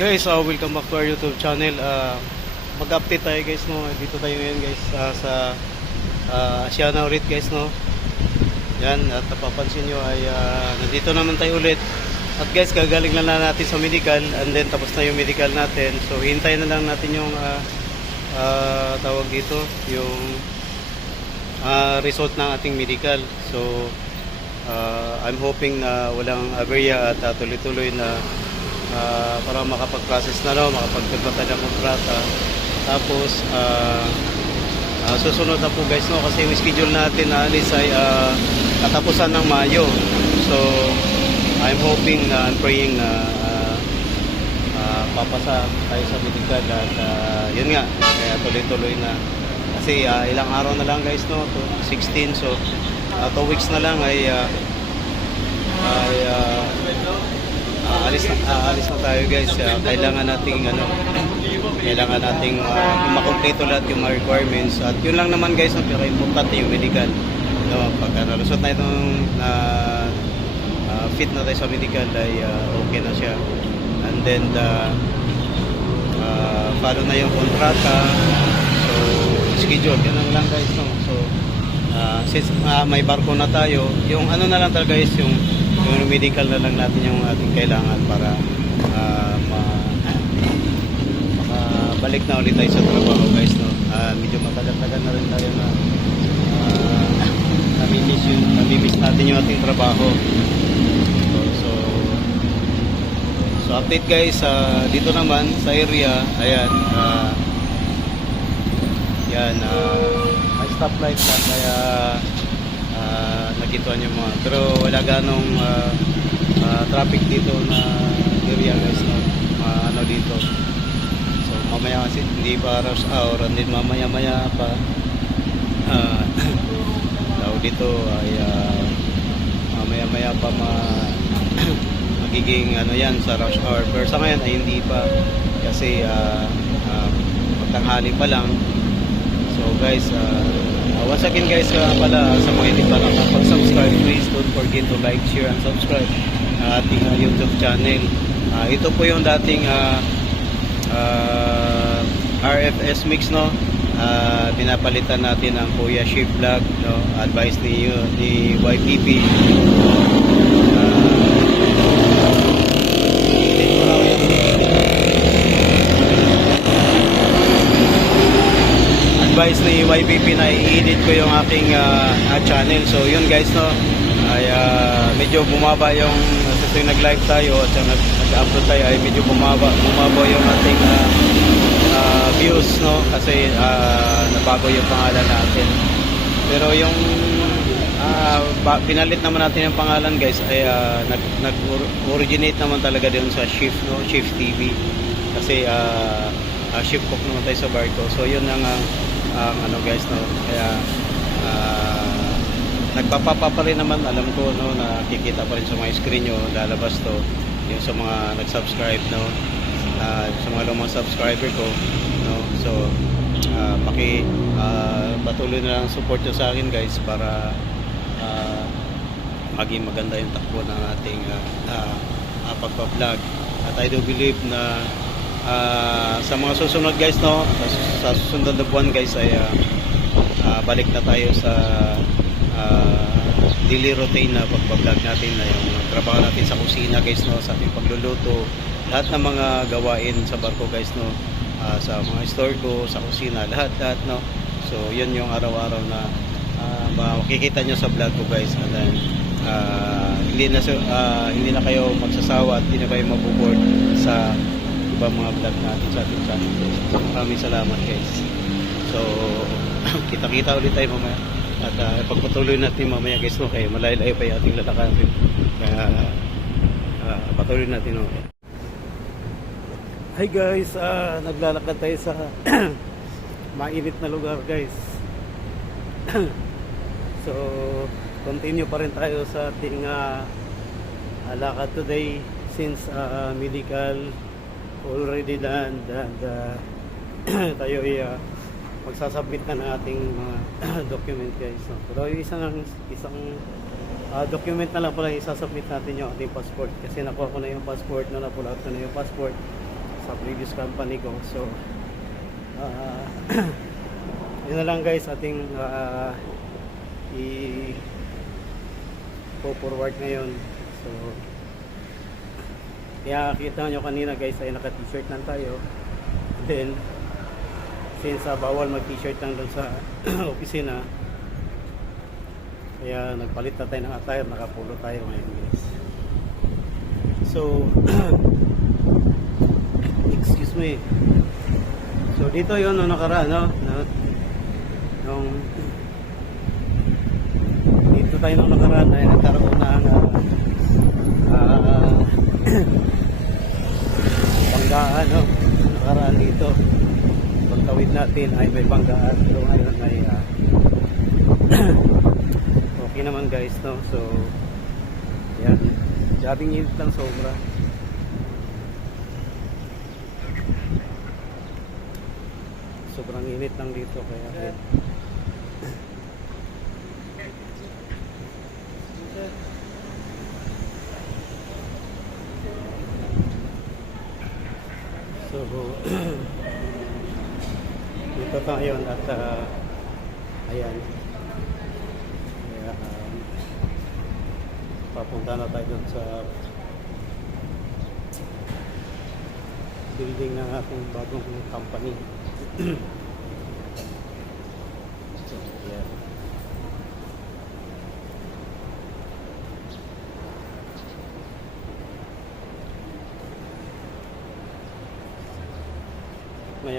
Guys, welcome back to our YouTube channel. Mag-update tayo guys, no. Dito tayo ngayon guys sa Asiana ulit guys, no. Yan, at napapansin nyo ay nandito naman tayo ulit. At guys, gagaling lang na natin sa medical, and then tapos na yung medical natin. So hintayin na lang natin yung tawag dito, yung result ng ating medical. So I'm hoping na walang aberya at tuloy-tuloy na para makapag-process na, no, makapag-develop ng kontrata. Tapos susunod na po guys, no, kasi yung schedule natin na alis ay katapusan ng Mayo. So I'm hoping na, I'm praying na papasa tayo sa medical at yun nga, kaya tuloy-tuloy na. Kasi ilang araw na lang guys, no, 16, so 2 weeks na lang ay alis na tayo guys. Kailangan nating makompleto lahat yung mga requirements, at yun lang naman guys ang pinaka-importante, yung medical, no. Pagka nalusot na itong fit na tayo sa medical ay okay na siya, and then follow na yung kontrata. So schedule, yun lang guys, no. So since may barko na tayo, yung ano na lang talaga guys, yung medical na lang natin yung ating kailangan para makabalik na ulit tayo sa trabaho guys, no. Medyo matagal-tagal na rin tayo na namimiss natin yung ating trabaho. So update guys, dito naman sa area, ayan, yan, may stoplight lang, kaya nakituan yung mga, pero wala ganong traffic dito na area guys, no. Ano dito, so mamaya kasi hindi pa rush hour, and then mamaya pa daw dito ay mamaya pa magiging ano yan sa rush hour, pero sa ngayon ay hindi pa, kasi magtanghali pa lang. So guys, once again guys, pala sa mga hindi pa nakapag-subscribe, please don't forget to like, share, and subscribe ating YouTube channel. Ito po yung dating RFS mix, no. Pinapalitan natin ang Kuya Ship Vlog, no. Advice ni YPP. Advice ni YPP na i-edit ko yung aking channel. So yun guys, no, ay medyo bumaba yung kasi nag-live tayo at nag-upload tayo, ay medyo bumaba yung ating views, no, kasi nabago yung pangalan natin. Pero yung pinalit naman natin yung pangalan guys, ay nag-originate naman talaga din sa Shift, no, Shift TV, kasi shift cook naman tayo sa barko. So yun ang ano guys, no, kaya nagpapapa pa rin naman, alam ko, no, nakikita pa rin sa mga screen nyo, lalabas to yung sa mga nag-subscribe, no, sa mga lumang subscriber ko, no. So patuloy na lang support nyo sa akin guys, para maging maganda yung takbo ng ating pagpa-vlog. At I do believe na sa mga susunod guys, no, sa susunod na buwan guys, ay balik na tayo sa daily routine na pagpa-vlog natin, na yung trabaho natin sa kusina guys, no, sa ating pagluluto, lahat ng mga gawain sa barko guys, no, sa mga store ko, sa kusina, lahat, no. So yun yung araw-araw na makikita nyo sa vlog ko guys, and then hindi na kayo magsasawa at hindi na kayo mabuboard sa ibang mga vlog natin sa ating channel. Maraming salamat guys. So kita-kita ulit tayo mamaya, at pagpatuloy natin mamaya guys, no, kaya malayo-layo pa yung ating lalakarin, kaya patuloy natin, no. Hi guys, naglalakad tayo sa mainit na lugar guys. So continue pa rin tayo sa ating lakad today, since medical already done, and tayo ay magsasubmit na ng ating mga document guys, no? Pero yung isang document na lang pala isasubmit natin, yung ating passport, kasi nakuha ko na yung passport, napulot ko na yung passport. sa previous company ko. So uh, yun na lang guys ating i-forward ngayon. So kaya kita nyo kanina guys ay naka t-shirt lang tayo. Then since bawal mag t-shirt lang doon sa opisina, kaya nagpalit na tayo ng attire, nakapulo tayo ngayon guys. So excuse me. So dito yon no nakaraan no, nung dito tayo nung nakaraan ay nagkaroon ng banggaan no, nakaraan dito. Pagtawid natin ay may banggaan, pero ngayon ay okay naman guys no. So yan, jabing init lang sobra. Sobrang init lang dito kaya so dito tayo at ayan, kaya papunta na tayo dun sa building ng ating bagong company. So yeah,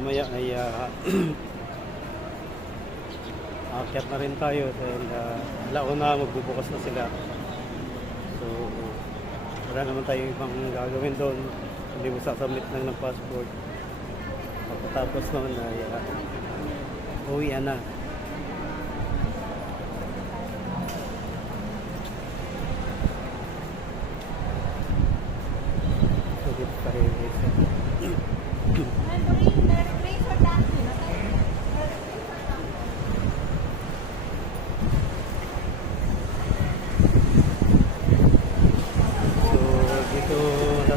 maya ay aakyat na rin tayo dahil launa magbubukas na sila. So wala naman tayong ibang gagawin doon, hindi mo sasubmit lang ng passport. Pagkatapos noon ay uwian na. So dito tayo guys.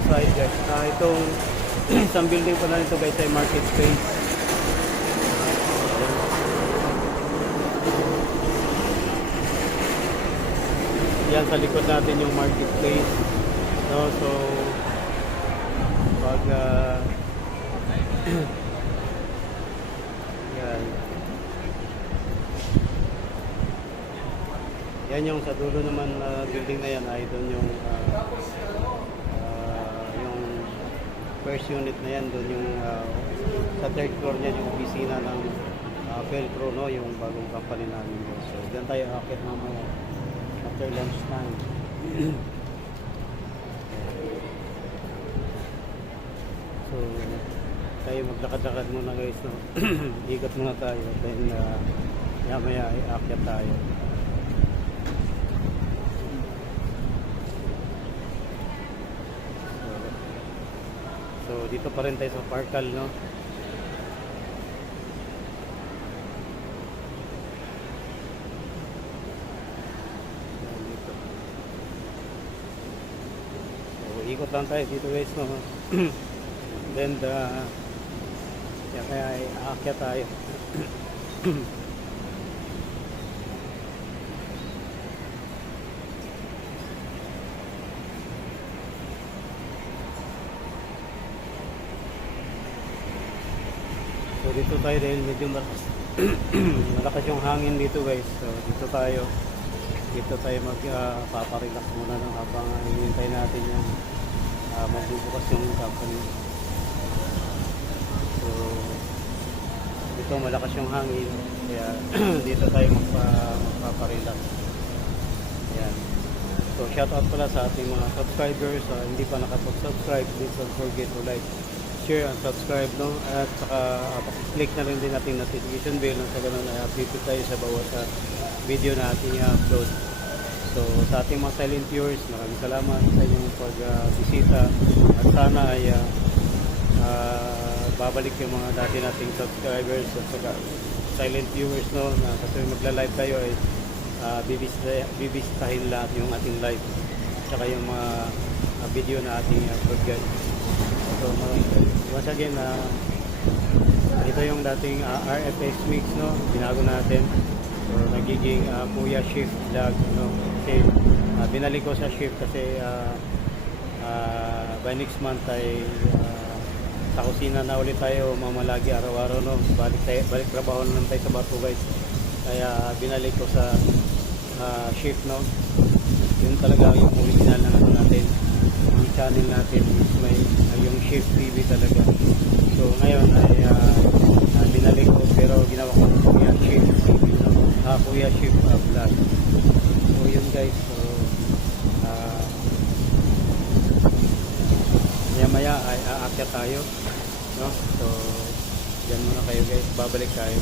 Side guys, itong isang building pala nito guys ay market space. Yan sa likod natin yung market space no? So pag yan yung sa dulo naman building na yan ay doon yung first unit na yan, doon yung sa third floor niya yung opisina ng Velcro no, yung bagong company namin. So diyan tayo akit mamaya after lunch time. So tayo maglakad-lakad muna guys no. Ikot muna tayo, then mamaya ay akyat tayo. So dito pa rin tayo sa Parkal no. Dito. So ikot lang tayo dito guys no. Then kaya ay aakyat tayo. So dito tayo dahil medyo malakas yung hangin dito guys. So dito tayo magpaparelax muna no, habang hinihintay natin yung magbubukas yung company. So dito malakas yung hangin kaya dito tayo magpaparelax. Ayan. So shout out pala sa ating mga subscribers. Hindi pa nakapag-subscribe, please don't forget to like, share and subscribe no, at saka click na rin din natin notification bell nang sa ganun ay update tayo sa bawat video na ating upload. So sa ating mga silent viewers, maraming salamat sa inyong pagbisita at sana ay babalik yung mga dati nating subscribers at saka silent viewers no, na kasi magla-live tayo ay bibisitahin lahat yung ating live at saka yung mga video na ating upload guys. So maraming once again, ito yung dating RFX mix, no? Binago natin. So, nagiging Kuya Shift Vlog, no? Kasi binalik ko sa shift kasi by next month ay sa kusina na ulit tayo mamalagi araw-araw, no? Balik trabaho na lang tayo sa barko, guys. Kaya binalik ko sa shift, no? Yun talaga yung original na ano natin. Yung channel natin is may yung Shift TV talaga. So ngayon ay binalik ko, pero ginawa ko Kuya Shift TV, no? Kuya Shift Vlog. So yun, guys. So maya ay aakyat tayo, no? So yan muna kayo, guys, babalik tayo.